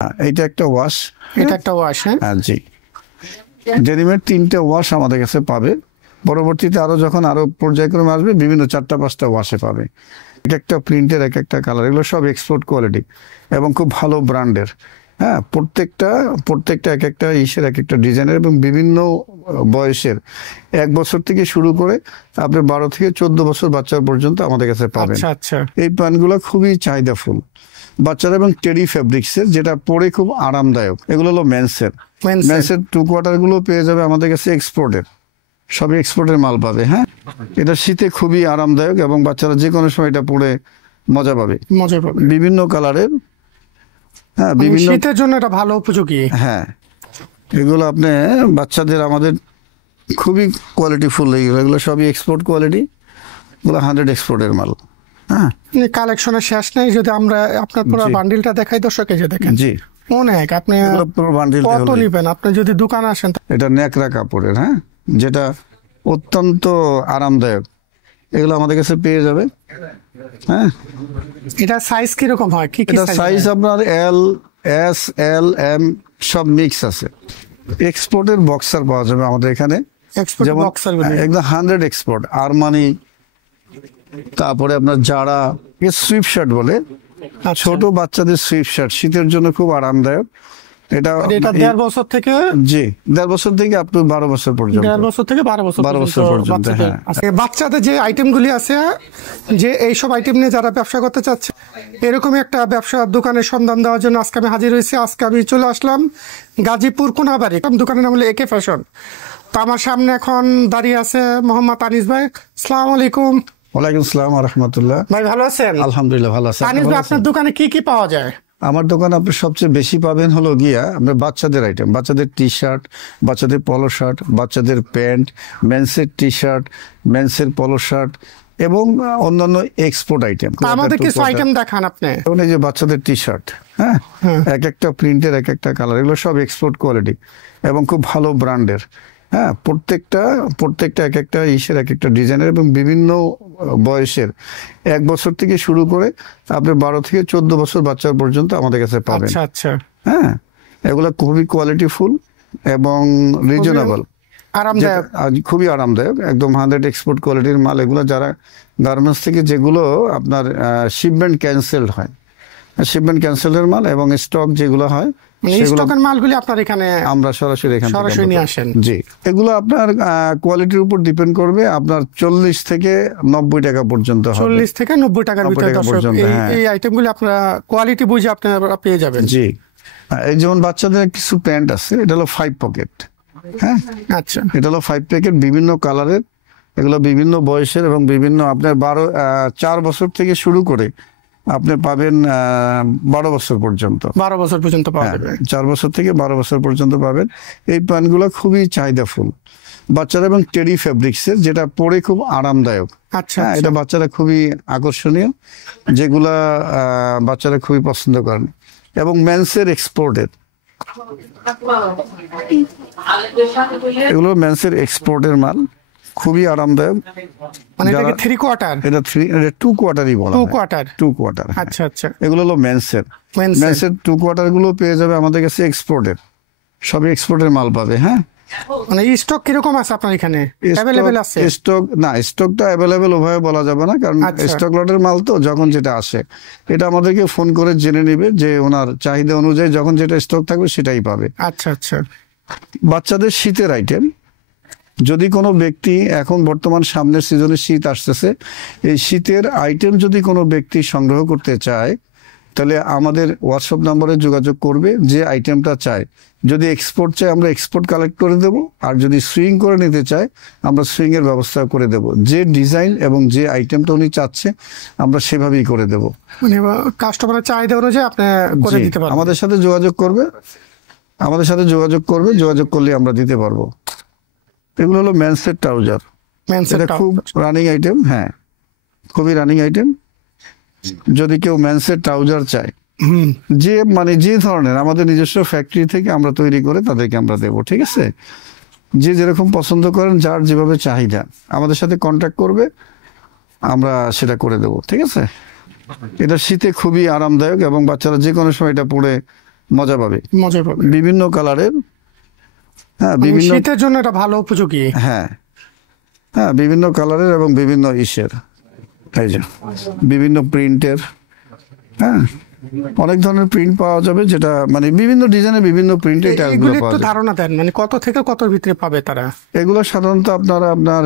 এইটা একটা ওয়াশ। এটা একটা ওয়াশ। হ্যাঁ জি, ডেনিমের 3টে ওয়াশ আমাদের কাছে পাবে। পরবর্তীতে যখন আরো পর্যায়ক্রমে আসবে বিভিন্ন 4টা-5টা ওয়াশে পাবে। এক একটা প্রিন্টের এক একটা কালার, এগুলো সব এক্সপোর্ট কোয়ালিটি এবং খুব ভালো ব্র্যান্ডের। হ্যাঁ, প্রত্যেকটা এক একটা ইসের এক একটা ডিজাইনের এবং বিভিন্ন বয়সের, 1 বছর থেকে শুরু করে আপনি 12 থেকে 14 বছর বাচ্চা পর্যন্ত আমাদের কাছে পাবেন। আচ্ছা। এই প্যান্টগুলো খুবই চাহিদাফুল বাচ্চারা এবং টেরি ফেব্রিক্সের, যেটা পরে খুব আরামদায়ক। এগুলো হলো মেন্সের 2 কোয়ার্টার গুলো পেয়ে যাবে আমাদের কাছে এক্সপোর্টের, সবই এক্সপোর্টের মাল পাবে। হ্যাঁ, এটা শীতে খুবই আরামদায়ক এবং বাচ্চারা যে কোনো সময় এটা পরে মজা পাবে। বিভিন্ন কালারের। হ্যাঁ, বিভিন্ন শীতের জন্য এটা ভালো উপযোগী। হ্যাঁ, এগুলো আপনি বাচ্চাদের আমাদের খুবই কোয়ালিটিফুল। এগুলো সবই এক্সপোর্ট কোয়ালিটি, এগুলো 100 এক্সপোর্টের মাল। হ্যাঁ, কালেকশনের শেষ নেই। যদি আমরা আপনার পুরো বান্ডিলটা দেখাই দর্শক, এই যে দেখেন জি অনেক। আপনি কত নেবেন? আপনি যদি দোকানে আসেন, এটা ন্যাকড়া কাপড়ের, হ্যাঁ, যেটা অত্যন্ত আরামদায়ক। এগুলো আমাদের কাছে পেয়ে যাবে। হ্যাঁ, এটা সাইজ কিরকম হয়? কি এটা সাইজ আপনার এল, এস, এল, এম সব মিক্স আছে। এক্সপোর্টের বক্সার পাওয়া যাবে আমাদের এখানে, যেমন একদম 100 এক্সপোর্ট। আরমানি, তারপরে আপনার যারা সুইফট শার্ট বলে, ছোট বাচ্চাদের সুইফট শার্ট শীতের জন্য খুব আরামদায়ক। এটা 1.5 বছর থেকে, জি 1.5 বছর থেকে আপ টু 12 বছর পর্যন্ত। 1.5 বছর থেকে 12 বছর পর্যন্ত। হ্যাঁ, বাচ্চাদের যে আইটেমগুলি আছে, যে এইসব আইটেম নিয়ে যারা ব্যবসা করতে চাচ্ছে, এরকমই একটা ব্যবসার দোকানের সন্ধান দেওয়ার জন্য আজকে আমি হাজির হয়েছি। আজকে আমি চলে আসলাম গাজীপুর কোনাবাড়ি। দোকানের নাম হলো একে ফ্যাশন। তো আমার সামনে এখন দাঁড়িয়ে আছে মোহাম্মদ আনিস ভাই। আসসালামু আলাইকুম। ওয়ালাইকুম আসসালাম ওয়া রাহমাতুল্লাহ। ভাই ভালো আছেন? আলহামদুলিল্লাহ ভালো আছি। আনিস ভাই, আপনার দোকানে কি কি পাওয়া যায়? আমার দোকানে আপনি সবচেয়ে বেশি পাবেন হলো গিয়া আপনার বাচ্চাদের আইটেম, বাচ্চাদের টি শার্ট, বাচ্চাদের পলো শার্ট, বাচ্চাদের প্যান্ট, মেন্সের টি শার্ট, মেন্সের পলো শার্ট এবং অন্যান্য এক্সপোর্ট আইটেম। আমাদের কিছু আইটেম দেখান আপনি। এই যে বাচ্চাদের টি শার্ট, হ্যাঁ, এক একটা প্রিন্টের এক একটা কালার, এগুলো সব এক্সপোর্ট কোয়ালিটি এবং খুব ভালো ব্র্যান্ডের। হ্যাঁ, প্রত্যেকটা এক একটা ইসের এক একটা ডিজাইনের এবং বিভিন্ন বয়সের, 1 বছর থেকে শুরু করে আপনি 12 থেকে 14 বছর বাচ্চা পর্যন্ত আমাদের কাছে পাবেন। আচ্ছা। হ্যাঁ, এগুলো খুবই কোয়ালিটিফুল এবং রিজনেবল, খুবই আরামদায়ক, একদম 100 এক্সপোর্ট কোয়ালিটির মাল। এগুলো যারা গার্মেন্টস থেকে যেগুলো আপনার শিপমেন্ট ক্যান্সেলড হয়, শিপমেন্ট ক্যান্সেলের মাল এবং স্টক যেগুলো হয়, স্টকের মালগুলি আপনার এখানে আমরা সরাসরি নিয়ে আসেন। জি, এগুলো আপনার কোয়ালিটির উপর ডিপেন্ড করবে। আপনার 40 থেকে 90 টাকা পর্যন্ত হবে। 40 থেকে 90 টাকার ভিতরে এই আইটেমগুলি আপনারা কোয়ালিটি বুঝে আপনারা পেয়ে যাবেন। জি, এই যেমন বাচ্চাদের কিছু প্যান্ট আছে, এটা হলো 5 পকেট। হ্যাঁ, আচ্ছা, এটা হলো 5 পকেট, বিভিন্ন কালারের, এগুলো বিভিন্ন বয়সের এবং বিভিন্ন আপনার 4 বছর থেকে শুরু করে আপনি পাবেন 12 বছর পর্যন্ত। 12 বছর পর্যন্ত পাওয়া যাবে। 4 বছর থেকে 12 বছর পর্যন্ত পাবেন। এই প্যান্টগুলো খুবই চাহিদাফুল বাচ্চারা এবং টেরি ফেব্রিক্সের, যেটা পরে খুব আরামদায়ক। আচ্ছা, এটা বাচ্চারা খুবই আকর্ষণীয়, যেগুলা বাচ্চারা খুবই পছন্দ করেন এবং মেন্সের এক্সপোর্টের, এগুলো মেন্সের এক্সপোর্টের মাল, খুবই আরামদায়ক। মানে এটা 3 কোয়ার্টার, এটা 2 কোয়ার্টারই বলা হয়। 2 কোয়ার্টার। আচ্ছা। এগুলো হলো মেন্সের 2 কোয়ার্টার গুলো পেয়ে যাবে আমাদের কাছে এক্সপোর্টের, সবই এক্সপোর্টের মাল পাবে। হ্যাঁ, মানে স্টক কিরকম আছে আপনার এখানে? अवेलेबल আছে? স্টকটা अवेलेबल ওভাবে বলা যাবে না, কারণ স্টক লটের মাল তো যখন যেটা আসে, এটা আমাদেরকে ফোন করে জেনে নেবে যে ওনার চাহিদা অনুযায়ী যখন যেটা স্টক থাকবে সেটাই পাবে। আচ্ছা। বাচ্চাদের শীতের আইটেম, যদি কোনো ব্যক্তি এখন বর্তমান সামনের সিজনে শীত আসতেছে, এই শীতের আইটেম যদি কোনো ব্যক্তি সংগ্রহ করতে চায়, তাহলে আমাদের হোয়াটসঅ্যাপ নম্বরে যোগাযোগ করবে। যে আইটেমটা চায়, যদি এক্সপোর্ট চায় আমরা এক্সপোর্ট কালেক্ট করে দেব, আর যদি সুইং করে নিতে চায় আমরা সুইং এর ব্যবস্থা করে দেব। যে ডিজাইন এবং যে আইটেমটা উনি চাচ্ছে আমরা সেভাবেই করে দেব। মানে কাস্টমারের চাহিদা অনুযায়ী আপনি করে দিতে পারবেন। আমাদের সাথে যোগাযোগ করবে, যোগাযোগ করলে আমরা দিতে পারবো। এগুলো হলো মেন্সের ট্রাউজার, এটা খুব রানিং আইটেম। হ্যাঁ, খুবই রানিং আইটেম। যদি কেউ মেন্সের ট্রাউজার চায়, যে ধরনের, আমাদের নিজস্ব ফ্যাক্টরি থেকে আমরা তৈরি করে তাদেরকে আমরা দেবো। ঠিক আছে, যে যেরকম পছন্দ করেন, যার যেভাবে চাহিদা আমাদের সাথে কন্ট্যাক্ট করবে, আমরা সেটা করে দেবো। ঠিক আছে, এটা শীতে খুবই আরামদায়ক এবং বাচ্চারা যে কোনো সময় এটা পরে মজা পাবে। মজা পাবে। বিভিন্ন কালারের, হ্যাঁ মানে বিভিন্ন, শীতের জন্য এটা ভালো উপযোগী। হ্যাঁ হ্যাঁ বিভিন্ন কালারের এবং বিভিন্ন ইসের, এই যে বিভিন্ন প্রিন্টের, হ্যাঁ অনেক ধরনের প্রিন্ট পাওয়া যাবে, যেটা মানে বিভিন্ন ডিজাইনের বিভিন্ন প্রিন্টের টাইলসগুলো এগুলো পাওয়া একটু যাবে। ধারণা দেন, মানে কত থেকে কত ভিতরে পাবে তারা? এগুলো সাধারণত আপনার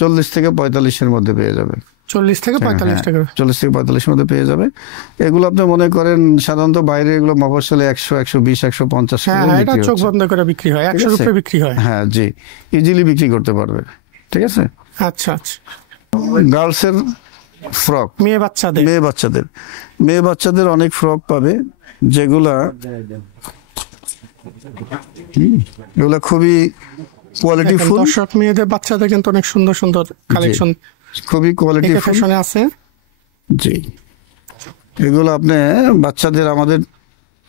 40 থেকে 45-এর মধ্যে পেয়ে যাবে। 40 থেকে 45 টাকা। 40 থেকে 45-এর মধ্যে পেয়ে যাবে। এগুলো আপনি মনে করেন সাধারণত বাইরে এগুলো মফস্বলে 100, 120, 150 হ্যাঁ করে এটা বিক্রি চোখ হচ্ছে। বন্ধ করে বিক্রি হয়, 100 ঠিক আছে? রুপে বিক্রি হয়। হ্যাঁ জি, ইজিলি বিক্রি করতে পারবে। ঠিক আছে। আচ্ছা আচ্ছা। গার্লসের ফ্রক, মেয়ে বাচ্চাদের, মেয়ে বাচ্চাদের অনেক ফ্রক পাবে, যেগুলা এগুলা খুবই কোয়ালিটিফুল। দর্শক মেয়েদের বাচ্চাদের কিন্তু অনেক সুন্দর সুন্দর কালেকশন খুবই কোয়ালিটিফুল ফ্যাশনে আছে। জি, এগুলো আপনি বাচ্চাদের আমাদের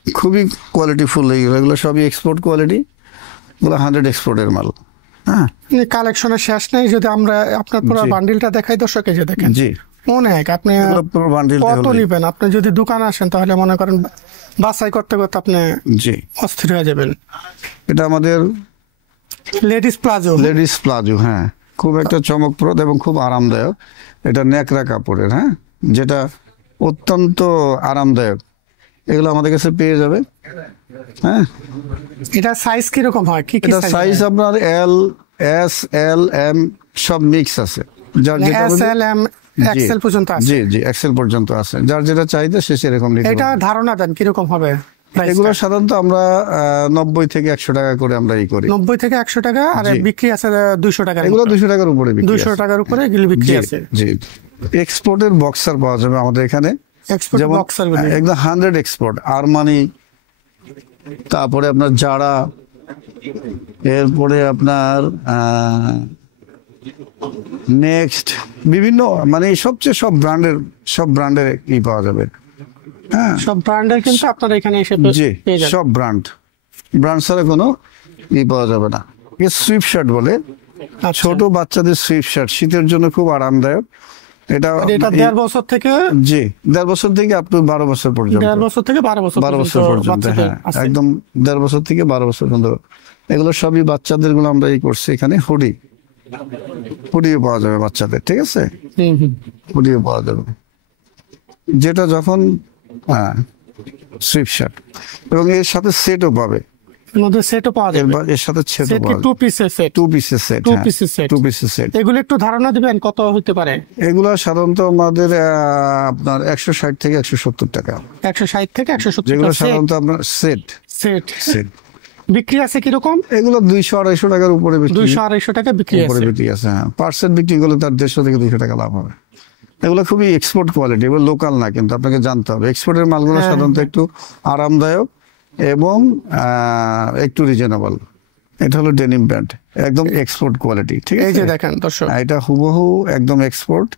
খুবই কোয়ালিটিফুল, এগুলো সবই এক্সপোর্ট কোয়ালিটি, এগুলো 100 এক্সপোর্টের মাল। হ্যাঁ কালেকশনের শেষ নেই। যদি আমরা আপনার পুরো জি। বান্ডিলটা দেখাই দর্শক, এই যে দেখেন জি, অনেক। আপনি এগুলো পুরো বান্ডিল কত নেবেন? আপনি যদি দোকানে আসেন তাহলে মনে করেন বাছাই করতে করতে আপনি জি, অস্থির হয়ে যাবেন। এটা আমাদের লেডিস প্লাজো, লেডিস প্লাজো, হ্যাঁ খুব একটা চমকপ্রদ এবং খুব আরামদায়ক। এটা ন্যাকড়া কাপড়ের, হ্যাঁ যেটা অত্যন্ত আরামদায়ক। এগুলো আমাদের কাছে পেয়ে যাবে। হ্যাঁ এটা সাইজ কিরকম হয়? কি কি এটা সাইজ আপনার এল, এস, এল, এম সব মিক্স আছে। যার যেটা এস এল এম জি, এক্সেল পর্যন্ত আছে? জি জি, এক্সেল পর্যন্ত আছে। যার যেটা চাহিদা সে সেরকম নিতে এটা পারবে। ধারণা দেন কিরকম হবে price এগুলো টা? সাধারণত আমরা 90 থেকে 100 টাকা করে আমরা করি। 90 থেকে 100 টাকা। আর জি। বিক্রি আছে 200 টাকা। এগুলো 200 টাকার উপরে বিক্রি 200 আছে। টাকার উপরে এগুলো বিক্রি জি আছে। জি, এক্সপোর্টের বক্সার পাওয়া যাবে আমাদের এখানে, এক্সপোর্ট যেমন বক্সার গুলো একদম 100 এক্সপোর্ট, আরমানি, তারপরে আপনার জারা, এরপরে আপনার নেক্সট বিভিন্ন মানে সব ব্র্যান্ডের ই পাওয়া যাবে। হ্যাঁ সব ব্র্যান্ডের কিন্তু আপনারা এখানে এসে জি, পেয়ে যাবেন। সব ব্র্যান্ড ছাড়া কোনো ই পাওয়া যাবে না। সুইফট শার্ট বলে, আচ্ছা। ছোট বাচ্চাদের সুইফট শার্ট শীতের জন্য খুব আরামদায়ক। এটা মানে এটা 1.5 বছর থেকে, জি 1.5 বছর থেকে আপ টু 12 বছর পর্যন্ত। 1.5 বছর থেকে 12 বছর 12 বছর পর্যন্ত, বাচ্চাদের হ্যাঁ আছে। একদম 1.5 বছর থেকে 12 বছর পর্যন্ত। এগুলো সবই বাচ্চাদের গুলো আমরা এই করছি এখানে। হুডিও পাওয়া যাবে বাচ্চাদের। ঠিক আছে, হুম হুম। হুডিও পাওয়া যাবে, যেটা যখন হ্যাঁ সুইফট শার্ট, এবং এর সাথে সেটও পাবে। এর মধ্যে সেটও পাওয়া যাবে। এর সাথে সেটও সেট কি পাওয়া 2 পিসের সেট? 2 পিসের সেট, 2 পিসের সেট। 2 পিসের সেট। এগুলো একটু ধারণা দিবেন কত হতে পারে? এগুলো সাধারণত আমাদের আপনার 160 থেকে 170 টাকা, 160 থেকে 170 যেগুলো টাকা সেট। সাধারণত আপনার সেট সেট সেট। বিক্রি আছে কিরকম? এগুলো 200-250 টাকার উপরে বিক্রি, 200-250 টাকা বিক্রি উপরে আছে। বিক্রি আছে। হ্যাঁ পার্সেন্ট বিক্রি করলে তার 150 থেকে 200 টাকা লাভ হবে। এগুলো খুবই এক্সপোর্ট কোয়ালিটি, এগুলো লোকাল না, কিন্তু আপনাকে জানতে হবে এক্সপোর্টের মালগুলো হ্যাঁ। সাধারণত একটু আরামদায়ক এবং একটু রিজনেবল। এটা হলো ডেনিম প্যান্ট, একদম এক্সপোর্ট কোয়ালিটি। ঠিক এই আছে, যে দেখেন দর্শক, এটা হুবহু একদম এক্সপোর্ট।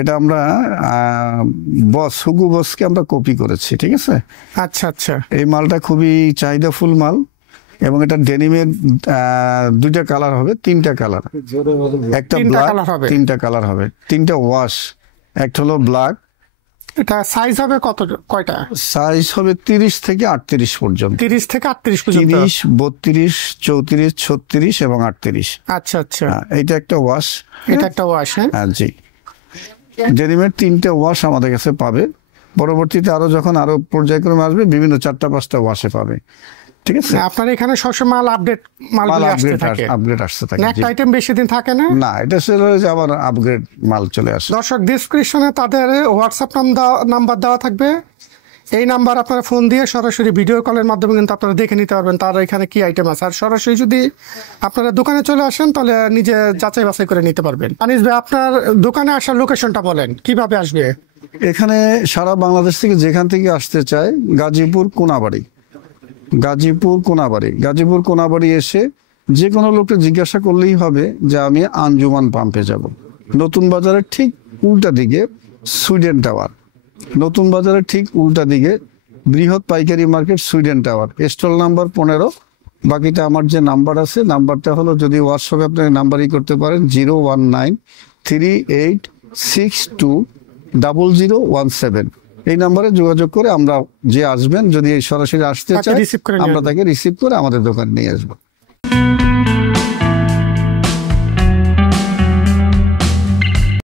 এটা আমরা হুগো বসকে আমরা কপি করেছি। ঠিক আছে, আচ্ছা আচ্ছা। এই মালটা খুবই চাহিদাফুল মাল, এবং এটা ডেনিমের 2টা কালার হবে, 3টা কালার, একটা 3টা ব্ল্যাক, কালার হবে। 3টা কালার হবে, 3টা ওয়াশ। একটা হলো ব্ল্যাক, এটা সাইজ হবে কত, কয়টা? সাইজ হবে 30 থেকে 38 পর্যন্ত। 30 থেকে 38 পর্যন্ত। 30, 32, 34, 36 এবং 38। আচ্ছা আচ্ছা। এইটা একটা ওয়াশ। এটা একটা ওয়াশ। হ্যাঁ হ্যাঁ জি, ডেনিমের 3টে ওয়াশ আমাদের কাছে পাবে। পরবর্তীতে যখন আরো পর্যায়ক্রমে আসবে বিভিন্ন 4টা-5টা ওয়াশে পাবে। ঠিক আছে, আপনার এখানে সবসময় মাল আপডেট মালগুলো আসতে থাকে? আপগ্রেড আসতে থাকে। একটা আইটেম বেশি দিন থাকে না? না, এটা সেল হয়ে যে আবার আপগ্রেড মাল চলে আসে। দর্শক ডেসক্রিপশনে তাদের হোয়াটসঅ্যাপ নাম্বার দেওয়া থাকবে। এই নাম্বার আপনারা ফোন দিয়ে সরাসরি ভিডিও কলের মাধ্যমে কিন্তু আপনারা দেখে নিতে পারবেন তার এখানে কি আইটেম আছে। আর সরাসরি যদি আপনারা দোকানে চলে আসেন তাহলে নিজে যাচাই বাছাই করে নিতে পারবেন। আনিস ভাই, আপনার দোকানে আসার লোকেশনটা বলেন, কিভাবে আসবে? এখানে সারা বাংলাদেশ থেকে যেখান থেকে আসতে চায়, গাজীপুর কোনাবাড়ি এসে যে কোনো লোককে জিজ্ঞাসা করলেই হবে যে আমি আঞ্জুমান পাম্পে যাব। নতুন বাজারের ঠিক উল্টা দিকে সুইডেন টাওয়ার, নতুন বাজারের ঠিক উল্টা দিকে বৃহৎ পাইকারি market Sweden Tower, stall number 15। বাকিটা আমার যে নাম্বার আছে, নাম্বারটা হলো, যদি হোয়াটসঅ্যাপে আপনাকে নাম্বারই করতে পারেন 01938620017। এই নম্বরে যোগাযোগ করে আমরা যে আসবেন, যদি এই সরাসরি আসতে তাকে চাই receive করে নিয়ে আমরা আসবো। তাকে রিসিভ করে আমাদের দোকানে নিয়ে আসবো।